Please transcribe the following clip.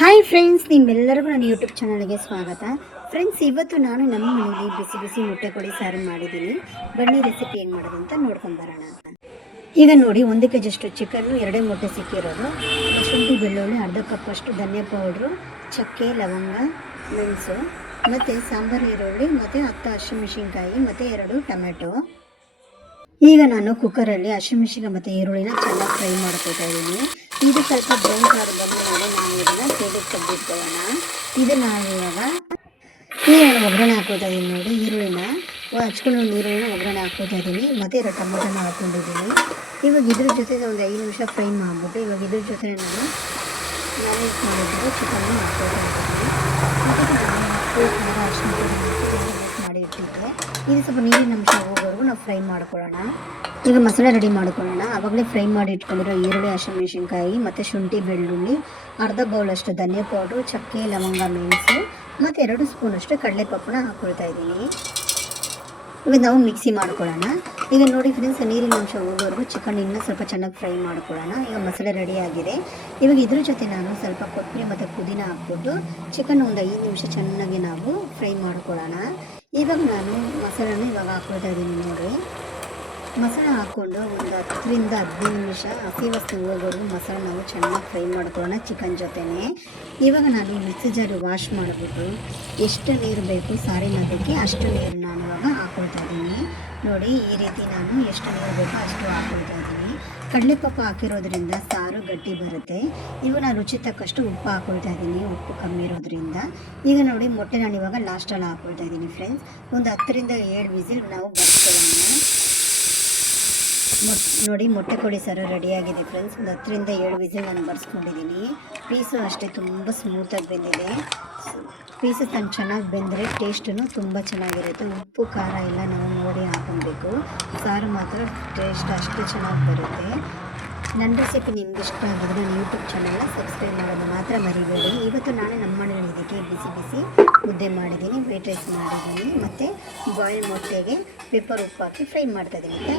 Hi friends, ನಿಮ್ಮೆಲ್ಲರಿಗೂ ನನ್ನ YouTube ಚಾನಲ್ಗೆ ಸ್ವಾಗತ. ಫ್ರೆಂಡ್ಸ್, ಇವತ್ತು ನಾನು ನಮ್ಮ ಮನೆಯಲ್ಲಿ ಬಿಸಿ ಬಿಸಿ ಮೊಟ್ಟೆ ಕೊಡಿ ಸಾರು ಮಾಡಿದ್ದೀನಿ. ಬನ್ನಿ ರೆಸಿಪಿ ಏನು ಮಾಡೋದು ಅಂತ ನೋಡ್ಕೊಂಬರೋಣ. ಈಗ ನೋಡಿ, 1 kg ಅಷ್ಟು ಚಿಕನ್ನು, 2 ಮೊಟ್ಟೆ ಸಿಕ್ಕಿರೋದು, ಶುಂಠಿ ಬೆಳ್ಳುಳ್ಳಿ, ಅರ್ಧ ಕಪ್ ಅಷ್ಟು ಧನಿಯಾ ಪೌಡ್ರು, ಚಕ್ಕೆ, ಲವಂಗ, ಮೆಣಸು, ಮತ್ತು ಸಾಂಬಾರು ಈರುಳ್ಳಿ, ಮತ್ತು 10 ಹಸಿಮೆಣಸಿನ್ಕಾಯಿ, ಮತ್ತು 2 ಟೊಮೆಟೊ. ಈಗ ನಾನು ಕುಕ್ಕರಲ್ಲಿ ಹಸಿಮೆಣಸಿನ್ಕಾಯಿ ಮತ್ತು ಈರುಳ್ಳಿನ ಚೆನ್ನಾಗಿ ಫ್ರೈ ಮಾಡ್ಕೊತಾ ಇದ್ದೀನಿ. ಇದು ಸ್ವಲ್ಪ ಬ್ರೌನ್ ಕಲರ್ ಬಂದಮೇಲೆ ನಾವು ಇದನ್ನು ಸೈಡಿಗೆ ತೆಗೆದಿಟ್ಕೊಳ್ಳೋಣ. ಇದು ನಾವು ಇವಾಗ ಒಗ್ಗರಣೆ ಹಾಕೋತಾ ಇದ್ದೀನಿ. ನೋಡಿ, ಈರುಳ್ಳಿನ ಹಚ್ಕೊಂಡು ಈರುಳ್ಳಿನ ಒಗ್ಗರಣೆ ಹಾಕೋತಾ ಇದ್ದೀನಿ, ಮತ್ತು 2 ಟೊಮೆಟೊನ ಹಾಕ್ಕೊಂಡಿದ್ದೀನಿ. ಇವಾಗ ಇದ್ರ ಜೊತೆ ಒಂದು 5 ನಿಮಿಷ ಫ್ರೈ ಮಾಡಿಬಿಟ್ಟು ಇವಾಗ ಇದ್ರ ಜೊತೆ ನಾನು ಮ್ಯಾರಿನೇಟ್ ಮಾಡಿದ್ದು ಚಿಕನ್ನು ಹಾಕೋತಾ ಇದ್ದೀನಿ. ಮಾಡಿ ಇಟ್ಟಿದ್ದೆ. ಇದು ಸ್ವಲ್ಪ ನೀರಿನ ಅಂಶ ಹೋಗೋವರೆಗೂ ನಾವು ಫ್ರೈ ಮಾಡ್ಕೊಳ್ಳೋಣ. ಈಗ ಮಸಾಲೆ ರೆಡಿ ಮಾಡ್ಕೊಳ್ಳೋಣ. ಆವಾಗಲೇ ಫ್ರೈ ಮಾಡಿ ಇಟ್ಕೊಂಡಿರೋ ಈರುಳ್ಳಿ, ಹಸಿಮೆಣಸಿನ್ಕಾಯಿ ಮತ್ತು ಶುಂಠಿ ಬೆಳ್ಳುಳ್ಳಿ, ಅರ್ಧ ಬೌಲಷ್ಟು ಧನಿಯಾ ಪೌಡ್ರು, ಚಕ್ಕೆ, ಲವಂಗ, ಮೆಣಸು, ಮತ್ತು 2 ಸ್ಪೂನಷ್ಟು ಕಡಲೆಪಪ್ಪನ ಹಾಕ್ಕೊಳ್ತಾ ಇದ್ದೀನಿ. ಇವಾಗ ನಾವು ಮಿಕ್ಸಿ ಮಾಡ್ಕೊಳ್ಳೋಣ. ಈಗ ನೋಡಿ ಫ್ರೆಂಡ್ಸ್, ನೀರಿನ ಅಂಶ ಹೋಗೋವರೆಗೂ ಚಿಕನ್ ಇನ್ನೂ ಸ್ವಲ್ಪ ಚೆನ್ನಾಗಿ ಫ್ರೈ ಮಾಡ್ಕೊಳ್ಳೋಣ. ಈಗ ಮಸಾಲೆ ರೆಡಿ ಆಗಿದೆ. ಇವಾಗ ಇದ್ರ ಜೊತೆ ನಾನು ಸ್ವಲ್ಪ ಕೊತ್ತಂಬರಿ ಮತ್ತು ಪುದೀನ ಹಾಕ್ಬಿಟ್ಟು ಚಿಕನ್ ಒಂದು 5 ನಿಮಿಷ ಚೆನ್ನಾಗಿ ನಾವು ಫ್ರೈ ಮಾಡ್ಕೊಳ್ಳೋಣ. ಇವಾಗ ನಾನು ಮಸಾಲೆನ ಇವಾಗ ಹಾಕ್ಕೊಳ್ತಾ ಇದ್ದೀನಿ. ನೋಡಿ, ಮಸಾಲೆ ಹಾಕ್ಕೊಂಡು ಒಂದು 10 ರಿಂದ 15 ನಿಮಿಷ ಹಸಿ ವಾಸನೆ ಹೋಗೋವರೆಗೂ ಮಸಾಲೆ ನಾವು ಚೆನ್ನಾಗಿ ಫ್ರೈ ಮಾಡ್ಕೊಳ್ಳೋಣ ಚಿಕನ್ ಜೊತೆನೇ. ಇವಾಗ ನಾನು ಮಿಕ್ಸಿ ಜಾರು ವಾಶ್ ಮಾಡಿಬಿಟ್ಟು ಎಷ್ಟು ನೀರು ಬೇಕು ಸಾರಿನ ಅದಕ್ಕೆ ಅಷ್ಟು ನೀರು ನಾನು ಇವಾಗ ಹಾಕ್ಕೊಳ್ತಾ ಇದ್ದೀನಿ. ನೋಡಿ, ಈ ರೀತಿ ನಾನು ಎಷ್ಟು ನೀರು ಬೇಕೋ ಅಷ್ಟು ಹಾಕ್ಕೊಳ್ತಾ ಇದ್ದೀನಿ. ಕಡಲೆಪಪ್ಪು ಹಾಕಿರೋದ್ರಿಂದ ಸಾರು ಗಟ್ಟಿ ಬರುತ್ತೆ. ಇವಾಗ ನಾನು ರುಚಿ ತಕ್ಕಷ್ಟು ಉಪ್ಪು ಹಾಕ್ಕೊಳ್ತಾ ಇದ್ದೀನಿ, ಉಪ್ಪು ಕಮ್ಮಿ ಇರೋದ್ರಿಂದ. ಈಗ ನೋಡಿ, ಮೊಟ್ಟೆ ನಾನು ಇವಾಗ ಲಾಸ್ಟಲ್ಲಿ ಹಾಕ್ಕೊಳ್ತಾ ಇದ್ದೀನಿ. ಫ್ರೆಂಡ್ಸ್, ಒಂದು 10 ರಿಂದ 7 ವಿಸಿಲ್ ನಾವು ಬರ್ಸ್ಕೊಳ್ಳೋಣ. ನೋಡಿ, ಮೊಟ್ಟೆ ಕೊಡಿ ಸಾರು ರೆಡಿಯಾಗಿದೆ ಫ್ರೆಂಡ್ಸ್. ಒಂದು 10 ರಿಂದ 7 ವಿಸಿಲ್ ನಾನು ಬರ್ಸ್ಕೊಂಡಿದ್ದೀನಿ. ಪೀಸು ಅಷ್ಟೇ ತುಂಬ ಸ್ಮೂತಾಗಿ ಬೆಂದಿದೆ. ಪೀಸು ತಂದು ಚೆನ್ನಾಗಿ ಬೆಂದರೆ ಟೇಸ್ಟೂ ತುಂಬ ಚೆನ್ನಾಗಿರುತ್ತೆ. ಉಪ್ಪು ಖಾರ ಎಲ್ಲ ನಾವು ನೋಡಿ ಹಾಕೊಬೇಕು. ಸಾರು ಮಾತ್ರ ಟೇಸ್ಟ್ ಅಷ್ಟು ಚೆನ್ನಾಗಿ ಬರುತ್ತೆ. ನನ್ನ ರೆಸಿಪಿ ನಿಮ್ಗೆ ಇಷ್ಟ ಆಗಿದ್ರೆ ನನ್ನ ಯೂಟ್ಯೂಬ್ ಚಾನಲ್ನ ಸಬ್ಸ್ಕ್ರೈಬ್ ಮಾಡೋದು ಮಾತ್ರ ಮರಿಬೇಡಿ. ಇವತ್ತು ನಾನು ನಮ್ಮ ಮನೆಯಲ್ಲಿ ಇದಕ್ಕೆ ಬಿಸಿ ಬಿಸಿ ಮುದ್ದೆ ಮಾಡಿದ್ದೀನಿ, ವೈಟ್ ರೈಸ್ ಮಾಡಿದ್ದೀನಿ, ಮತ್ತು ಬಾಯ್ಲ್ ಮೊಟ್ಟೆಗೆ ಪೆಪ್ಪರ್ ಉಪ್ಪು ಹಾಕಿ ಫ್ರೈ ಮಾಡ್ತಾಯಿದ್ದೀನಿ.